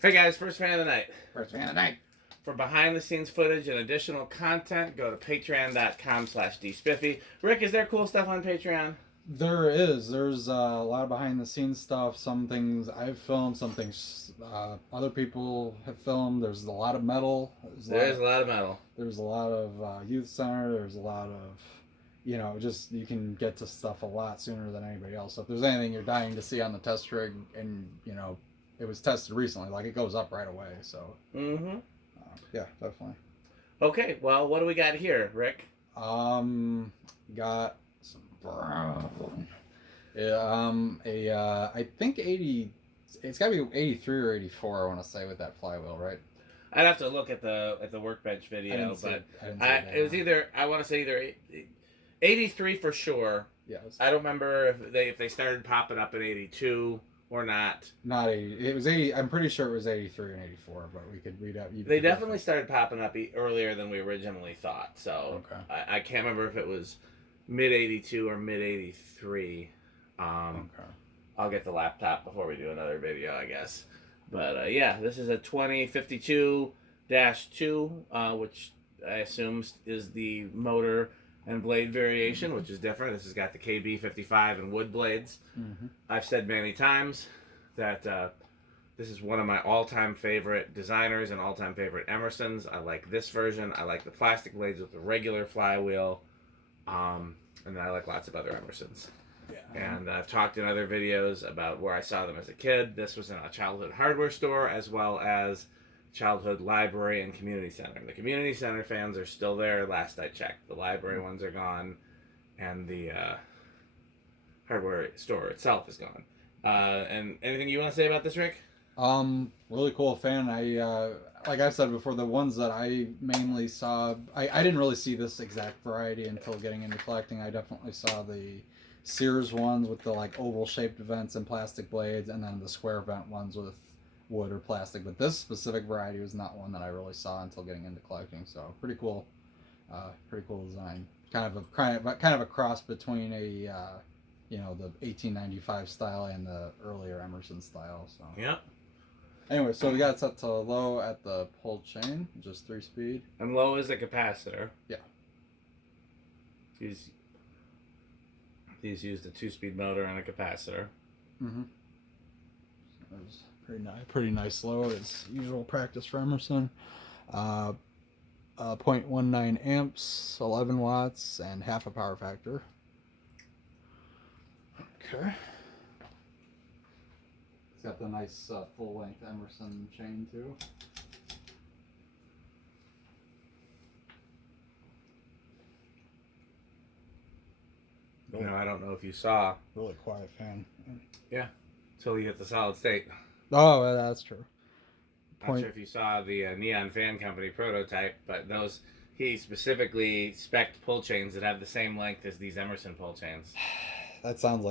Hey guys, first fan of the night. First fan of the night. For behind the scenes footage and additional content, go to patreon.com/dspiffy. Rick, is there cool stuff on Patreon? There is. There's a lot of behind the scenes stuff. Some things I've filmed, some things other people have filmed. There's a lot of metal. There's a lot of metal. There's a lot of youth center. There's a lot of, just you can get to stuff a lot sooner than anybody else. So if there's anything you're dying to see on the test rig and, it was tested recently, like it goes up right away. So, yeah, definitely. Okay, well, what do we got here, Rick? Got some brown. I think 80. It's got to be 83 or 84. I want to say with that flywheel, right? I'd have to look at the workbench video, but it was either I want to say either 83 for sure. Yes. I don't remember if they started popping up in 82 or not. Not 80. It was 80. I'm pretty sure it was 83 and 84, but we could read out. They definitely started popping up earlier than we originally thought. So okay. I can't remember if it was mid 82 or mid 83. Okay. I'll get the laptop before we do another video, I guess. But yeah, this is a 2052-2, which I assume is the motor and blade variation, which is different. This has got the KB55 and wood blades. Mm-hmm. I've said many times that this is one of my all-time favorite designers and all-time favorite Emersons. I like this version. I like the plastic blades with the regular flywheel. And then I like lots of other Emersons. Yeah. And I've talked in other videos about where I saw them as a kid. This was in a childhood hardware store as well as childhood library and community center. The community center fans are still there last I checked. The library ones are gone and the hardware store itself is gone. And anything you want to say about this, Rick? Really cool fan. I like I said before, the ones that I mainly saw, I didn't really see this exact variety until getting into collecting. I definitely saw the Sears ones with the like oval shaped vents and plastic blades, and then the square vent ones with wood or plastic. But this specific variety was not one that I really saw until getting into collecting. So pretty cool design. Kind of a cross between a the 1895 style and the earlier Emerson style. So yeah. Anyway, so we got it set to low at the pull chain, just 3-speed. And low is the capacitor. Yeah. These used a 2-speed motor and a capacitor. Mm-hmm. It was pretty nice low. It's usual practice for Emerson. 0.19 amps, 11 watts, and half a power factor. Okay. It's got the nice full-length Emerson chain too. I don't know if you saw. Really quiet fan. Yeah, until you hit the solid state. Oh, that's true. Not sure if you saw the Neon Fan Company prototype, but he specifically spec'd pull chains that have the same length as these Emerson pull chains. That sounds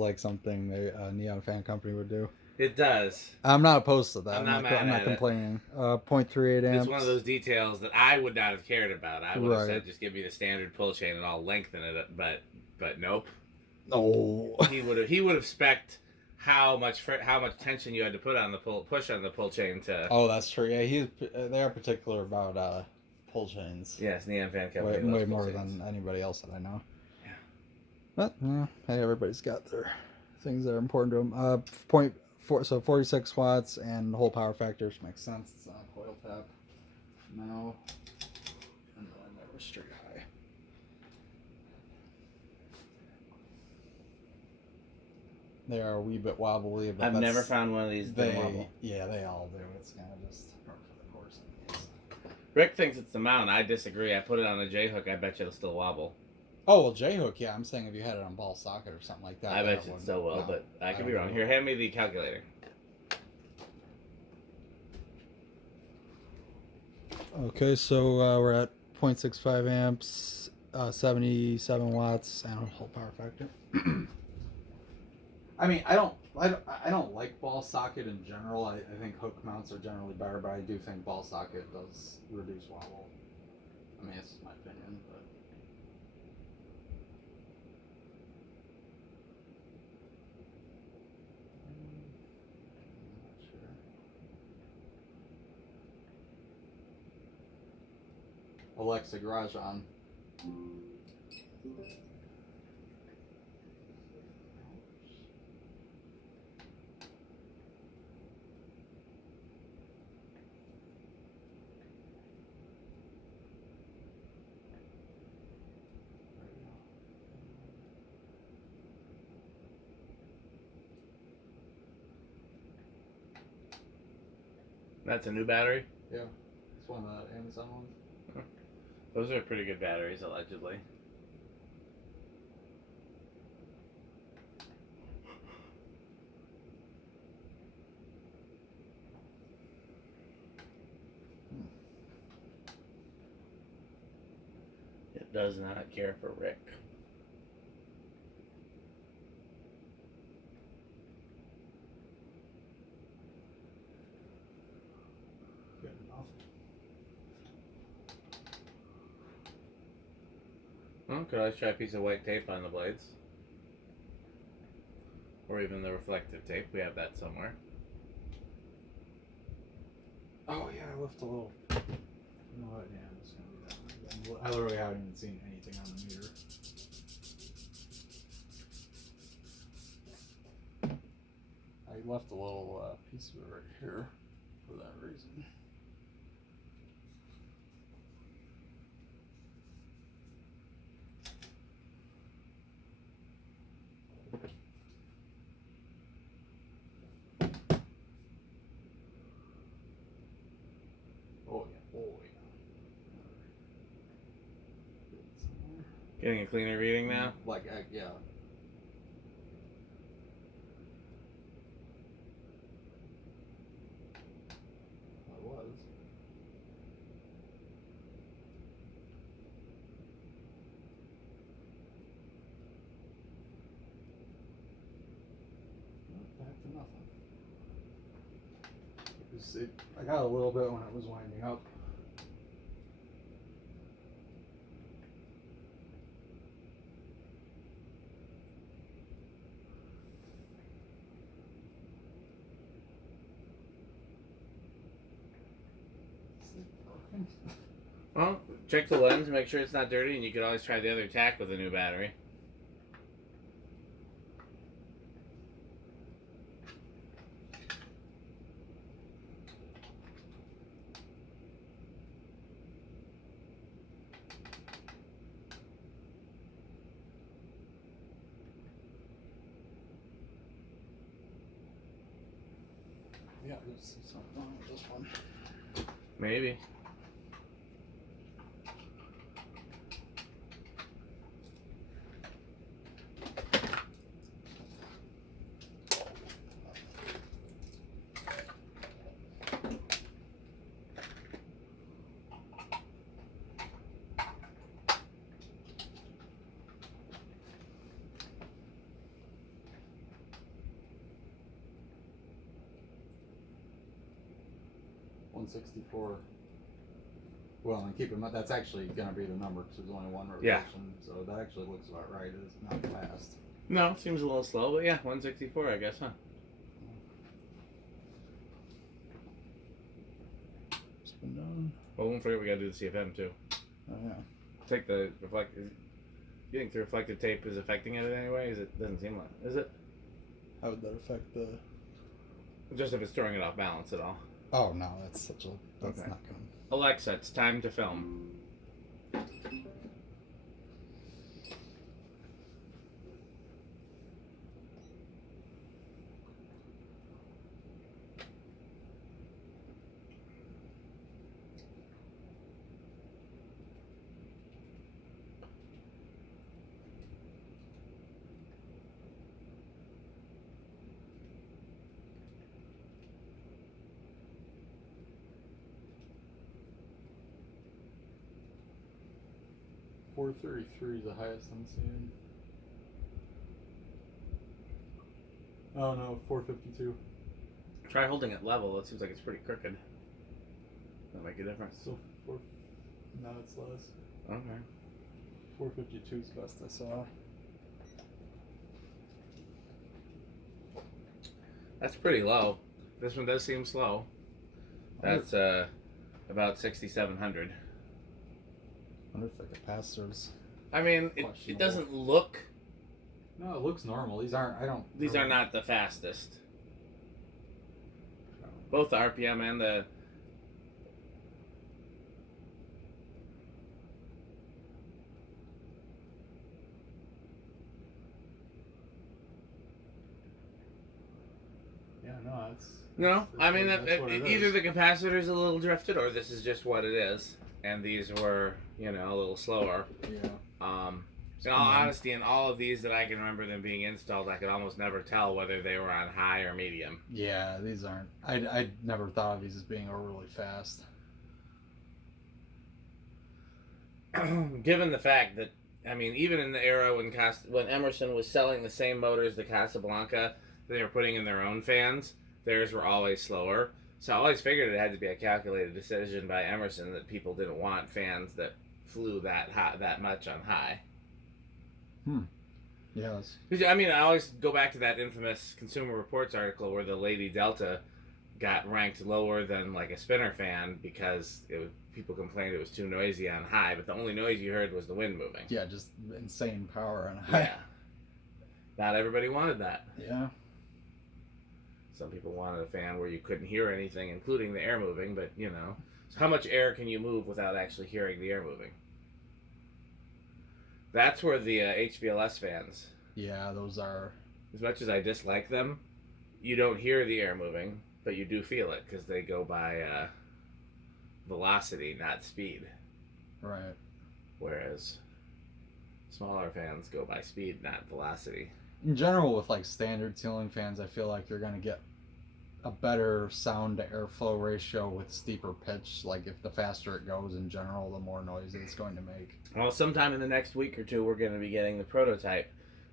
like something a Neon Fan Company would do. It does. I'm not opposed to that. I'm not complaining. 0.38 amps. It's one of those details that I would not have cared about. I would have said, just give me the standard pull chain and I'll lengthen it. But nope. No. He would have spec'd how much tension you had to push on the pull chain to. Oh, that's true. Yeah, they are particular about pull chains. Yes, Neon Fan Company. Way more than anybody else that I know. Yeah. But hey, everybody's got their things that are important to them. 46 watts and the whole power factors makes sense. It's on a coil tap now, and then they were straight high. They are a wee bit wobbly, but I've never found one of these that wobble. Yeah, they all do. It's kind of just part of the course. Rick thinks it's the mount. I disagree. I put it on a J hook. I bet you it'll still wobble. Oh, well, J hook, yeah. I'm saying if you had it on ball socket or something like that. I bet you it still will, but I could be wrong. Here, hand me the calculator. Okay, so we're at 0.65 amps, 77 watts, and a whole power factor. I mean, I don't like ball socket in general. I think hook mounts are generally better, but I do think ball socket does reduce wobble. I mean, it's just my opinion, but. Alexa Garage on. That's a new battery? Yeah. It's one of the Amazon ones. Those are pretty good batteries, allegedly. It does not care for Rick. Good enough. Well, could always try a piece of white tape on the blades. Or even the reflective tape. We have that somewhere. Oh yeah, I left a little. You know what? Yeah, I'm just gonna do that. I literally haven't even seen anything on the meter. I left a little piece of it right here for that reason. Oh yeah, oh yeah. Getting a cleaner reading now? Like, yeah. It was. Back to nothing. I got a little bit when it was winding up. Well, check the lens, make sure it's not dirty, and you could always try the other tack with a new battery. Yeah, there's something wrong with this one. Maybe. .164. Well, and keep in mind that's actually going to be the number because there's only one revolution. Yeah. So that actually looks about right. It's not fast. No, seems a little slow, but yeah, 164, I guess, huh? Spin down. Well, don't forget we gotta do the CFM too. Oh yeah. Take the reflective. You think the reflective tape is affecting it in any way? It doesn't seem like. Is it? How would that affect the? Just if it's throwing it off balance at all. Oh no, that's such a. That's Okay. not going. Alexa, it's time to film. .433 is the highest I'm seeing. Oh no, 452. Try holding it level. It seems like it's pretty crooked. That'll make a difference. So now it's less. Okay. 452 is best I saw. That's pretty low. This one does seem slow. That's about 6,700. I wonder if the capacitors. I mean, it doesn't look. No, it looks normal. These aren't. I don't. These are not the fastest. Both the RPM and the. Yeah, no, it's. No, I mean, either is. the capacitor is a little drifted, or this is just what it is, and these were, a little slower. Yeah. In all honesty, in all of these that I can remember them being installed, I could almost never tell whether they were on high or medium. Yeah, these aren't. I never thought of these as being overly fast. Given the fact that, I mean, even in the era when Emerson was selling the same motors the Casablanca that they were putting in their own fans, theirs were always slower. So I always figured it had to be a calculated decision by Emerson that people didn't want fans that flew that much on high. Yes. I mean, I always go back to that infamous Consumer Reports article where the Lady Delta got ranked lower than like a spinner fan because people complained it was too noisy on high, but the only noise you heard was the wind moving. Yeah, just insane power on high. Yeah. Not everybody wanted that. Yeah. Some people wanted a fan where you couldn't hear anything, including the air moving, but So how much air can you move without actually hearing the air moving? That's where the HVLS fans. Yeah, those are. As much as I dislike them, you don't hear the air moving, but you do feel it because they go by velocity, not speed. Right. Whereas smaller fans go by speed, not velocity. In general, with like standard ceiling fans, I feel like you're going to get a better sound to airflow ratio with steeper pitch. Like if the faster it goes in general, the more noise it's going to make. Well, sometime in the next week or two, we're going to be getting the prototype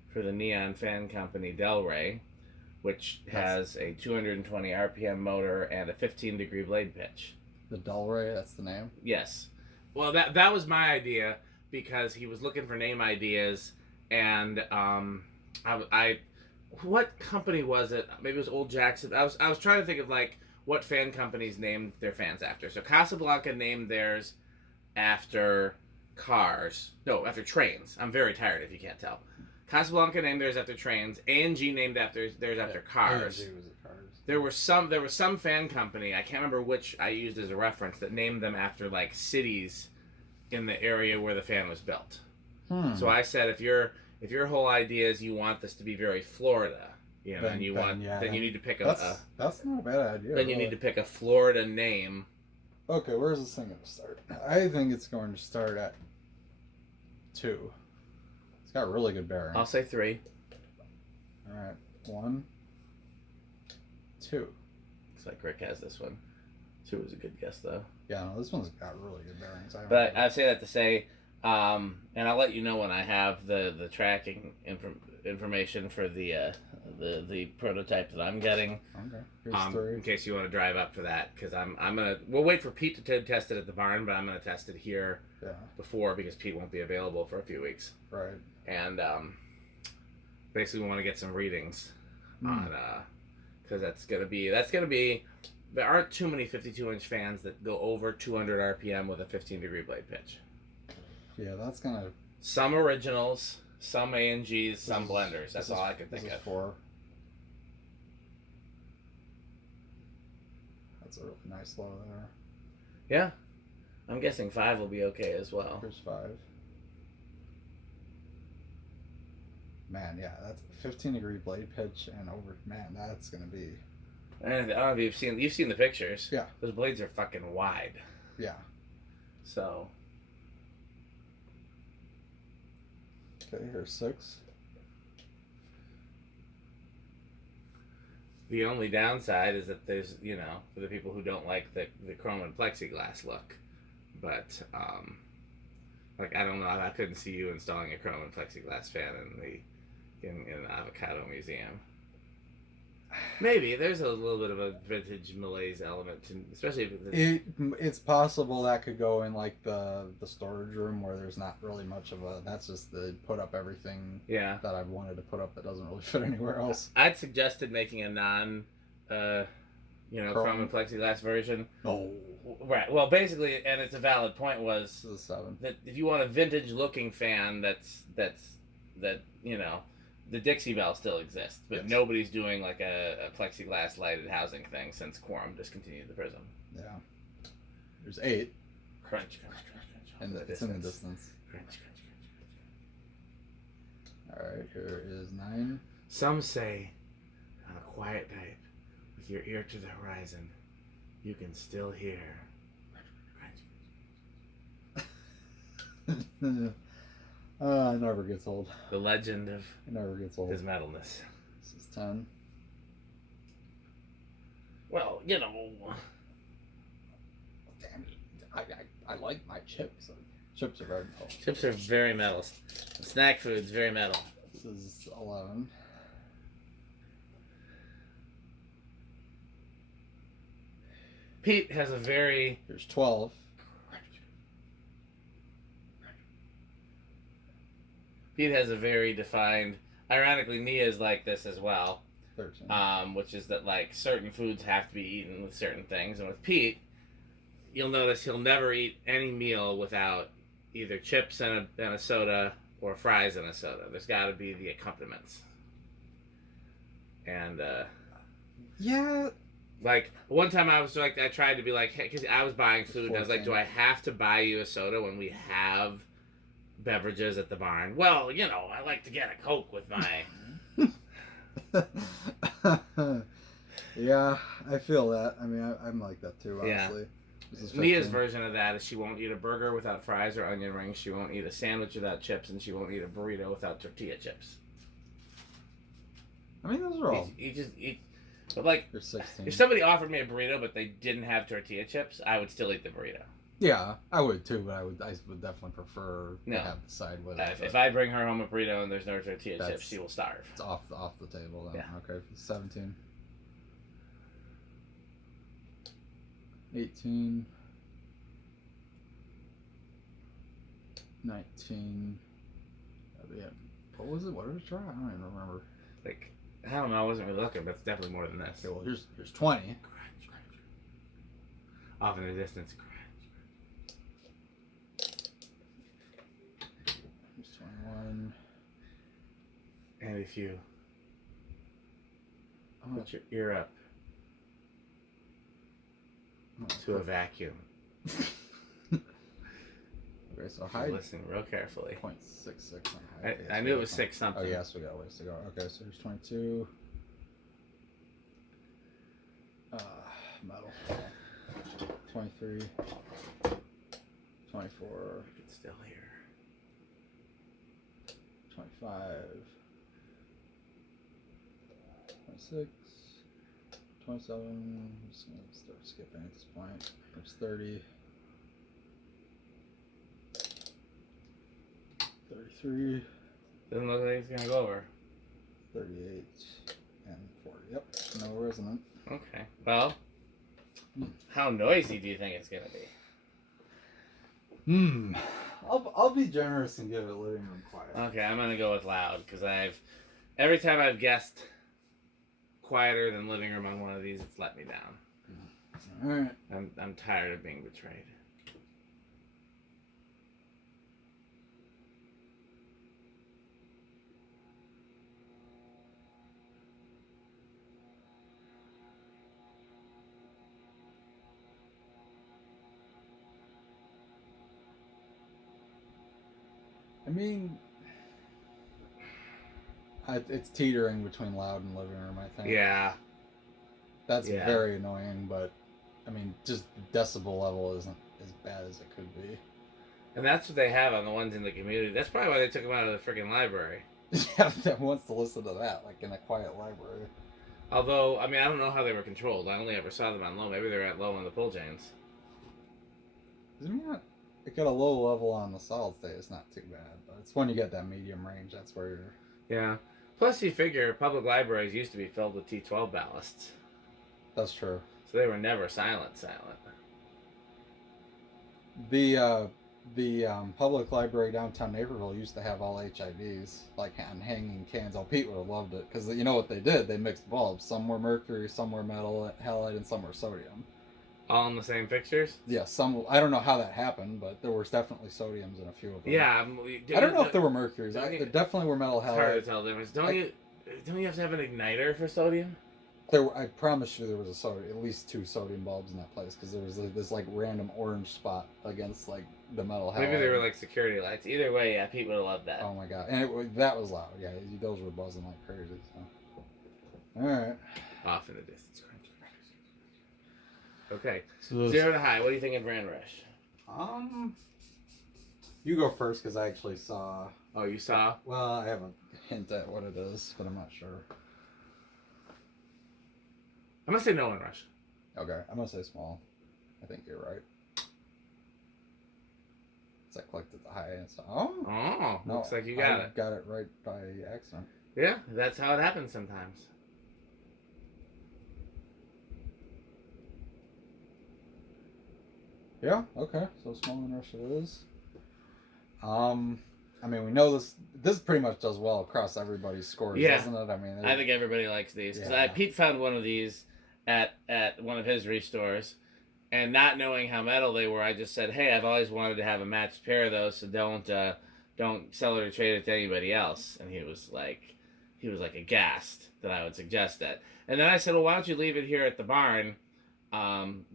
for the Neon Fan Company Delray, which has a 220 RPM motor and a 15-degree blade pitch. The Delray, that's the name? Yes. Well, that was my idea because he was looking for name ideas, and what company was it? Maybe it was Old Jackson. I was trying to think of like what fan companies named their fans after. So Casablanca named theirs after cars. No, after trains. I'm very tired if you can't tell. Casablanca named theirs after trains. A&G named theirs after cars. A&G was a cars. There was some fan company, I can't remember which I used as a reference, that named them after like cities in the area where the fan was built. So I said if your whole idea is you want this to be very Florida, then you need to pick that's not a bad idea. Then you need to pick a Florida name. Okay, where's this thing going to start? I think it's going to start at 2. It's got really good bearings. I'll say 3. All right, 1, 2. Looks like Rick has this one. 2 is a good guess though. Yeah, no, this one's got really good bearings. But I say that to say, and I'll let you know when I have the tracking information for the prototype that I'm getting. Okay. Here's 3. In case you want to drive up for that, because we'll wait for Pete to test it at the barn, but I'm gonna test it here before because Pete won't be available for a few weeks. Right. And basically we want to get some readings on because that's gonna be. There aren't too many 52-inch fans that go over 200 RPM with a 15-degree blade pitch. Yeah, that's gonna. Some originals, some A&Gs, some blenders. That's all I can think of. 4. That's a really nice low there. Yeah, I'm guessing 5 will be okay as well. Here's 5. Man, yeah, that's 15-degree blade pitch and over. Man, that's gonna be. And I don't know if you've seen the pictures. Yeah. Those blades are fucking wide. Yeah. So. Okay, here's 6. The only downside is that there's, for the people who don't like the chrome and plexiglass look. But, I don't know, I couldn't see you installing a chrome and plexiglass fan in an avocado museum. Maybe there's a little bit of a vintage malaise element, especially if it's possible that could go in like the storage room where there's not really much of a. That's just the put up everything. Yeah. That I've wanted to put up that doesn't really fit anywhere else. I'd suggested making a non, chrome and plexiglass version. Oh. Right. Well, basically, and it's a valid point, was This is a 7. that if you want a vintage looking fan, that the Dixie Bell still exists, but Yes. nobody's doing like a plexiglass lighted housing thing since Quorum discontinued the Prism. Yeah. There's 8. Crunch, crunch, crunch, crunch. And it's in the distance. Crunch, crunch, crunch, crunch. Alright, here is 9. Some say, on a quiet night, with your ear to the horizon, you can still hear. It never gets old. The legend of It never gets old. his metalness. This is 10. Well, Damn it. I like my chips. Chips are very metal. chips are very metal. Snack food's very metal. This is 11. Pete has a very Here's 12. defined. Ironically, Nia's like this as well. 13. Which is that like certain foods have to be eaten with certain things, and with Pete, you'll notice he'll never eat any meal without either chips and a soda or fries and a soda. There's got to be the accompaniments. And Yeah. like one time I was like, I tried to be like, hey, because I was buying food, and I was like, do I have to buy you a soda when we have beverages at the barn? Well, I like to get a Coke with my. Yeah, I feel that. I mean, I'm like that too, honestly. Yeah. Mia's version of that is she won't eat a burger without fries or onion rings. She won't eat a sandwich without chips, and she won't eat a burrito without tortilla chips. I mean, those are all. You just eat. But like, You're 16. if somebody offered me a burrito but they didn't have tortilla chips, I would still eat the burrito. Yeah, I would too, but I would definitely prefer No. to have the side with it. If I bring her home a burrito and there's no tortilla chips, she will starve. It's off the table then. Yeah. Okay, 17. 18. 19. Yeah. What was it? What did it try? I don't even remember. Like, I don't know. I wasn't really looking, but it's definitely more than this. Okay, well, here's 20. Off in the distance. Here's 21. And if you I'm put your ear up to a vacuum, okay, so height. listen real carefully. 0.66 on height. I knew it was 6 something. Oh yes, we got a ways to go. Okay, so here's 22. Metal. 23. 24. It's still here. 25. 26. 27. I'm just going to start skipping at this point. There's 30. 33. Doesn't look like it's gonna go over. 38. And 40. Yep. No resonant. Okay. Well, how noisy do you think it's gonna be? I'll be generous and give it living room quiet. Okay, I'm gonna go with loud because every time I've guessed quieter than living room on one of these, it's let me down. All right. I'm tired of being betrayed. I mean, it's teetering between loud and living room, I think. Yeah. That's very annoying, but I mean, just the decibel level isn't as bad as it could be. And that's what they have on the ones in the community. That's probably why they took them out of the freaking library. Yeah, that wants to listen to that, like in a quiet library. Although, I mean, I don't know how they were controlled. I only ever saw them on low. Maybe they're at low on the pull chains. It got a low level on the solid state. It's not too bad, but it's when you get that medium range, that's where you're... Yeah. Plus, you figure public libraries used to be filled with T12 ballasts. That's true. So they were never silent. The public library downtown Naperville used to have all HIDs, like on hanging cans. Oh, Pete would have loved it, because you know what they did? They mixed bulbs. Some were mercury, some were metal halide, and some were sodium. All in the same fixtures? Yeah, some. I don't know how that happened, but there was definitely sodiums in a few of them. Yeah. I don't know if there were mercuries. There definitely were metal It's hard to halides. tell the difference. Don't you have to have an igniter for sodium? I promise you there was at least 2 sodium bulbs in that place because there was this like random orange spot against like the metal halide. Maybe they were like security lights. Either way, yeah, Pete would have loved that. Oh my god, and that was loud. Yeah, those were buzzing like crazy. So. All right. Off in the distance. Okay. So 0 to high. What do you think of Brand Rush? You go first because I actually saw. Oh, you saw? Well, I have a hint at what it is, but I'm not sure. I'm gonna say no on Rush. Okay, I'm gonna say small. I think you're right. So I clicked at the high and so no, looks like you got it. Got it right by accident. Yeah, that's how it happens sometimes. Yeah. Okay. So small and Rush it is. I mean, we know this. This pretty much does well across everybody's scores, doesn't it? I mean, I think everybody likes these because Pete found one of these at one of his restores, and not knowing how metal they were, I just said, "Hey, I've always wanted to have a matched pair of those, so don't sell it or trade it to anybody else." And he was like aghast that I would suggest that. And then I said, "Well, why don't you leave it here at the barn?"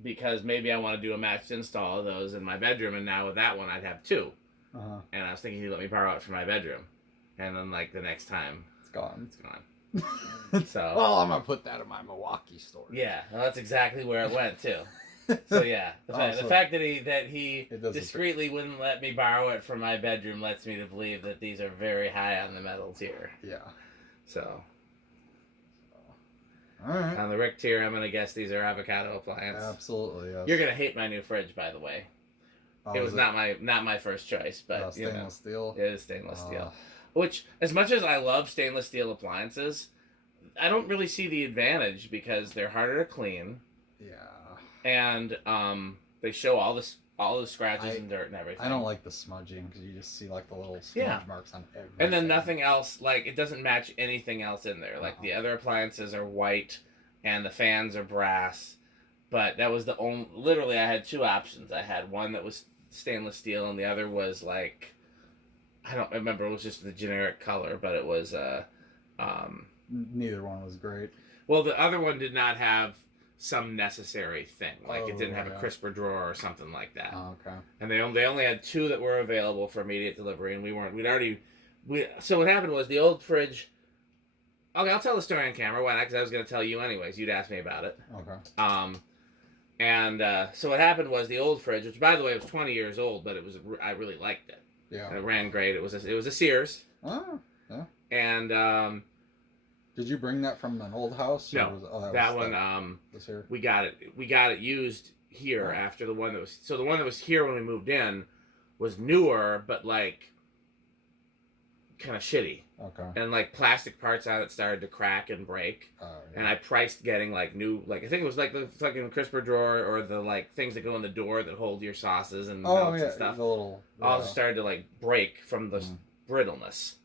Because maybe I want to do a matched install of those in my bedroom, and now with that one, I'd have 2. Uh-huh. And I was thinking he'd let me borrow it from my bedroom. And then, like, the next time... It's gone. It's gone. So... Well, I'm going to put that in my Milwaukee store. Yeah, well, that's exactly where it went, too. So, yeah. The fact that he discreetly wouldn't let me borrow it from my bedroom lets me to believe that these are very high on the metal tier. Yeah. So... All right. On the Rick tier, I'm going to guess these are avocado appliance. Absolutely, yes. You're going to hate my new fridge, by the way. It was not my first choice, but stainless steel. It is stainless steel. Which, as much as I love stainless steel appliances, I don't really see the advantage because they're harder to clean. Yeah. And they show all the scratches and dirt and everything. I don't like the smudging because you just see like the little smudge marks on everything. And then nothing else, like it doesn't match anything else in there. Like the other appliances are white, and the fans are brass. But that was the only. Literally, I had 2 options. I had one that was stainless steel, and the other was like, I don't remember. It was just the generic color, but it was neither one was great. Well, the other one did not have some necessary thing, like it didn't have a crisper drawer or something like that. Oh, okay. And they only had 2 that were available for immediate delivery, and so what happened was the old fridge. Okay, I'll tell the story on camera. Why not? Because I was going to tell you anyways. You'd ask me about it. Okay. So what happened was the old fridge, which by the way was 20 years old, but I really liked it. Yeah. And it ran great. It was a Sears. Oh, yeah. And did you bring that from an old house? No, that one was here. We got it used here after the one that was. So the one that was here when we moved in was newer, but like kind of shitty. Okay. And like plastic parts on it started to crack and break. Yeah. And I priced getting like new, like I think it was like the fucking crisper drawer or the like things that go in the door that hold your sauces and melts and stuff. The little, all just started to like break from the brittleness.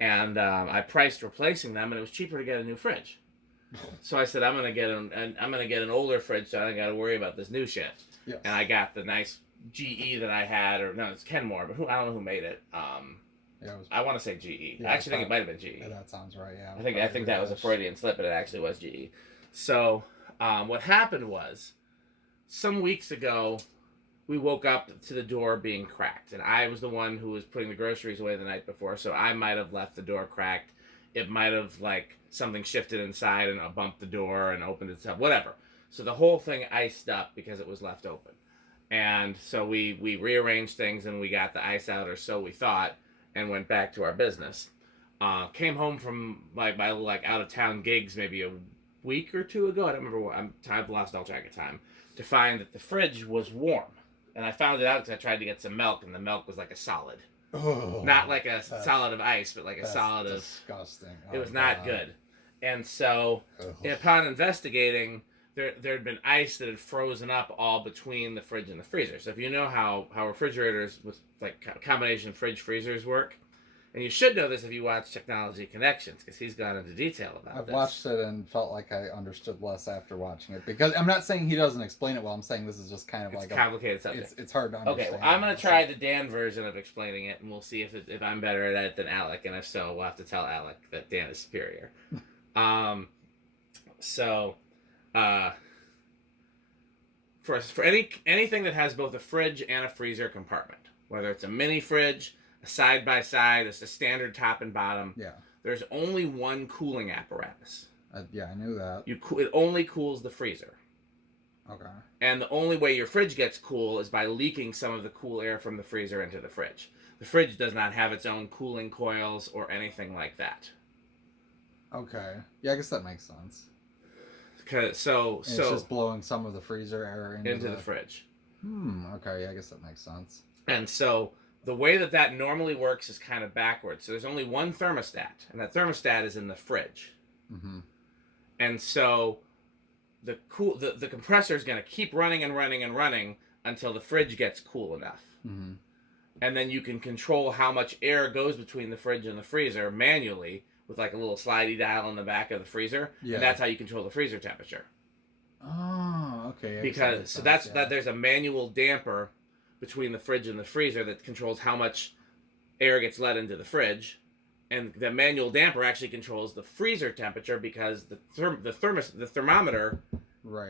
And I priced replacing them, and it was cheaper to get a new fridge. So I said I'm gonna get an older fridge, so I don't gotta worry about this new shit. Yes. And I got the nice GE that I had, or no, it's Kenmore, but I don't know who made it. I want to say GE. I actually think it might have been GE. Yeah, that sounds right. Yeah. I think that was a Freudian slip, but it actually was GE. So what happened was, some weeks ago, we woke up to the door being cracked, and I was the one who was putting the groceries away the night before, so I might have left the door cracked. It might have like something shifted inside and I bumped the door and opened itself, whatever. So the whole thing iced up because it was left open. And so we rearranged things and we got the ice out, or so we thought, and went back to our business. Came home from my like out of town gigs maybe a week or 2 ago. I don't remember I've lost all track of time, to find that the fridge was warm. And I found it out because I tried to get some milk, and the milk was like a solid. Oh, not like a solid of ice, but like a solid of... disgusting. It was not good. And so, upon investigating, there had been ice that had frozen up all between the fridge and the freezer. So if you know how refrigerators with like combination fridge freezers work, And you should know this if you watch Technology Connections, because he's gone into detail about this. I've watched it and felt like I understood less after watching it. Because I'm not saying he doesn't explain it well. I'm saying this is just kind of it's like a complicated subject. It's hard to understand. Okay, well, I'm going to try the Dan version of explaining it, and we'll see if I'm better at it than Alec. And if so, we'll have to tell Alec that Dan is superior. For anything that has both a fridge and a freezer compartment, whether it's a mini fridge, a side-by-side, it's a standard top and bottom, there's only one cooling apparatus. I knew that. It only cools the freezer. Okay. And the only way your fridge gets cool is by leaking some of the cool air from the freezer into the fridge. The fridge does not have its own cooling coils or anything like that. Okay. Yeah, I guess that makes sense. It's just blowing some of the freezer air into the fridge. Okay, yeah, I guess that makes sense. And so the way that normally works is kind of backwards. So there's only one thermostat, and that thermostat is in the fridge. Mm-hmm. And so the compressor is going to keep running and running and running until the fridge gets cool enough. Mm-hmm. And then you can control how much air goes between the fridge and the freezer manually with like a little slidey dial in the back of the freezer. Yeah. And that's how you control the freezer temperature. Oh, okay. Because there's a manual damper between the fridge and the freezer that controls how much air gets let into the fridge. And the manual damper actually controls the freezer temperature because the thermometer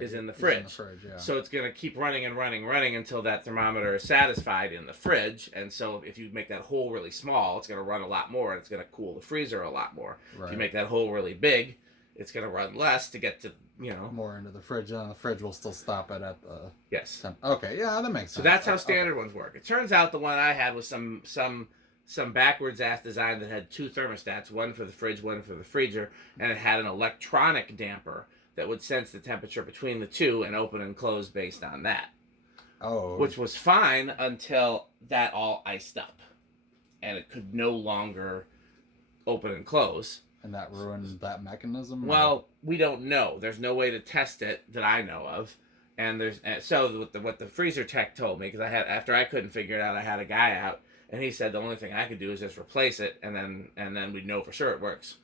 is in the fridge. So it's going to keep running and running until that thermometer is satisfied in the fridge. And so if you make that hole really small, it's going to run a lot more and it's going to cool the freezer a lot more. Right. If you make that hole really big, it's going to run less to get to, more into the fridge, and the fridge will still stop it at the... Yes. Okay, yeah, that makes sense. So that's how standard ones work. It turns out the one I had was some backwards ass design that had two thermostats, one for the fridge, one for the freezer, and it had an electronic damper that would sense the temperature between the two and open and close based on that. Oh. Which was fine until that all iced up. And it could no longer open and close. And that ruined that mechanism? Well, we don't know. There's no way to test it that I know of. And what the freezer tech told me, because after I couldn't figure it out, I had a guy out, and he said the only thing I could do is just replace it, and then we'd know for sure it works.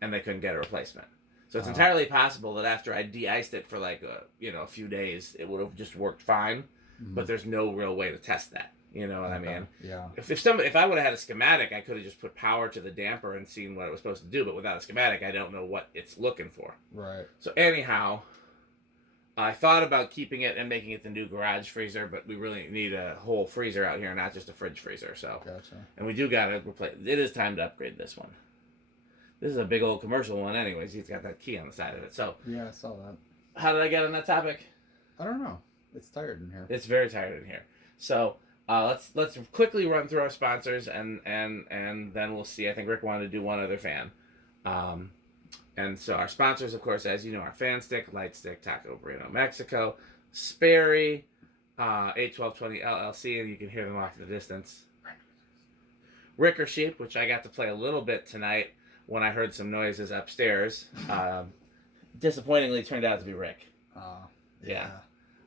And they couldn't get a replacement. So it's entirely possible that after I de-iced it for like a few days, it would have just worked fine. Mm-hmm. But there's no real way to test that. You know what I mean? Yeah. If I would have had a schematic, I could have just put power to the damper and seen what it was supposed to do. But without a schematic, I don't know what it's looking for. Right. So anyhow, I thought about keeping it and making it the new garage freezer, but we really need a whole freezer out here, not just a fridge freezer. So. Gotcha. And we do gotta replace. It is time to upgrade this one. This is a big old commercial one, anyways. He's got that key on the side of it. So. Yeah, I saw that. How did I get on that topic? I don't know. It's tired in here. It's very tired in here. So. Let's quickly run through our sponsors and then we'll see. I think Rick wanted to do one other fan. And so our sponsors, of course, as you know, are Fan Stick, Light Stick, Taco Burrito Mexico, Sperry, 81220 LLC, and you can hear them off in the distance. Ricker Sheep, which I got to play a little bit tonight when I heard some noises upstairs. Disappointingly turned out to be Rick. Yeah.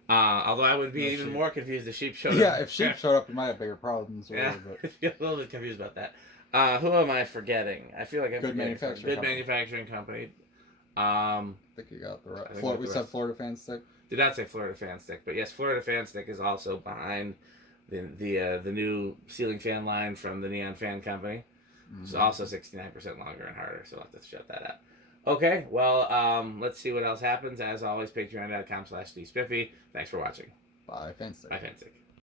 Although I would be even more confused if Sheep showed up. Yeah, if Sheep showed up, you might have bigger problems. Yeah, I feel a little bit confused about that. Who am I forgetting? I feel like I'm forgetting. Good manufacturing company. I think you got the right. We said Florida Fan Stick. Did not say Florida Fan Stick, but yes, Florida Fan Stick is also behind the new ceiling fan line from the Neon Fan Company. Mm-hmm. It's also 69% longer and harder, so I'll have to shut that out. Okay, well, let's see what else happens. As always, patreon.com/dspiffy. Thanks for watching. Bye, Fanstick. Bye, Fanstick.